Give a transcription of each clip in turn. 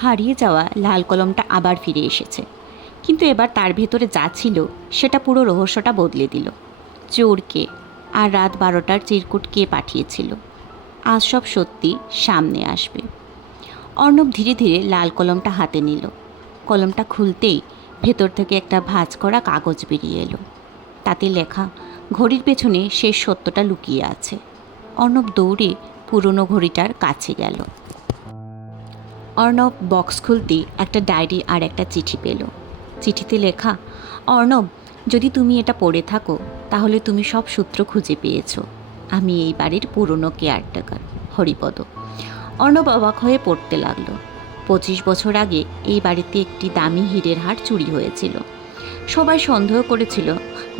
হারিয়ে যাওয়া লাল কলমটা আবার ফিরে এসেছে, কিন্তু এবার তার ভেতরে যা ছিল সেটা পুরো রহস্যটা বদলে দিল। চোরকে আর রাত 12টার চিরকুট কে পাঠিয়েছিল, আজ সব সত্যি সামনে আসবে। অর্ণব ধীরে ধীরে লাল কলমটা হাতে নিল। কলমটা খুলতেই ভেতর থেকে একটা ভাঁজ করা কাগজ বেরিয়ে এলো। তাতে লেখা, ঘড়ির পেছনে শেষ সত্যটা লুকিয়ে আছে। অর্ণব দৌড়ে পুরনো ঘড়িটার কাছে গেল। অর্ণব বক্স খুলতেই একটা ডায়েরি আর একটা চিঠি পেল। চিঠিতে লেখা, অর্ণব, যদি তুমি এটা পড়ে থাকো তাহলে তুমি সব সূত্র খুঁজে পেয়েছো। আমি এই বাড়ির পুরনো কেয়ারটেকার, হরিপদ। অর্ণব অবাক হয়ে পড়তে লাগলো। 25 বছর আগে এই বাড়িতে একটি দামি হীরের হার চুরি হয়েছিল। সবাই সন্দেহ করেছিল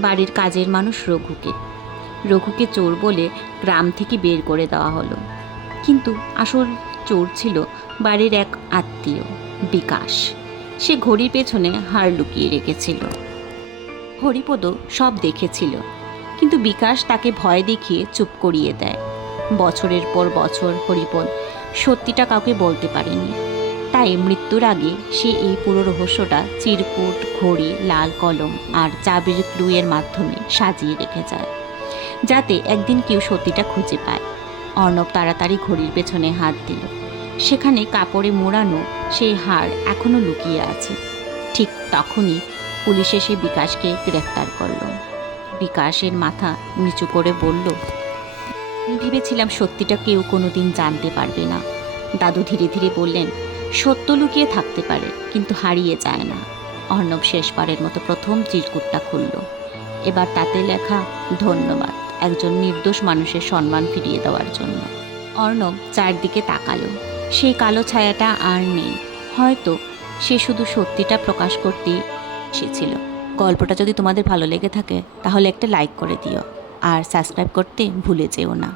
বাড়ির কাজের মানুষ রঘুকে। রঘুকে চোর বলে গ্রাম থেকে বের করে দেওয়া হলো, কিন্তু আসল চোর ছিল বাড়ির এক আত্মীয়, বিকাশ। সে ঘড়ির পেছনে হার লুকিয়ে রেখেছিল। হরিপদ সব দেখেছিল, কিন্তু বিকাশ তাকে ভয় দেখিয়ে চুপ করিয়ে দেয়। বছরের পর বছর হরিপদ সত্যিটা কাউকে বলতে পারেনি। তাই মৃত্যুর আগে সে এই পুরো রহস্যটা চিরকুট, ঘড়ি, লাল কলম আর চাবির ক্লুয়ের মাধ্যমে সাজিয়ে রেখে যায়, যাতে একদিন কেউ সত্যিটা খুঁজে পায়। অর্ণব তাড়াতাড়ি ঘড়ির পেছনে হাত দিল। সেখানে কাপড়ে মোড়ানো সেই হার এখনও লুকিয়ে আছে। ঠিক তখনই পুলিশ এসে বিকাশকে গ্রেফতার করল। বিকাশের মাথা নিচু করে বলল, আমি ভেবেছিলাম সত্যিটা কেউ কোনোদিন জানতে পারবে না। দাদু ধীরে ধীরে বললেন, সত্য লুকিয়ে থাকতে পারে কিন্তু হারিয়ে যায় না। অর্ণব শেষবারের মতো প্রথম চিরকুটটা খুলল। এবার তাতে লেখা, ধন্যবাদ একজন নির্দোষ মানুষের সম্মান ফিরিয়ে দেওয়ার জন্য। অর্ণব চারদিকে তাকালো। সেই কালো ছায়াটা আর নেই। হয়তো সে শুধু সত্যিটা প্রকাশ করতেই এসেছিল। গল্পটা যদি তোমাদের ভালো লেগে থাকে তাহলে একটা লাইক করে দিও আর সাবস্ক্রাইব করতে ভুলে যেও না।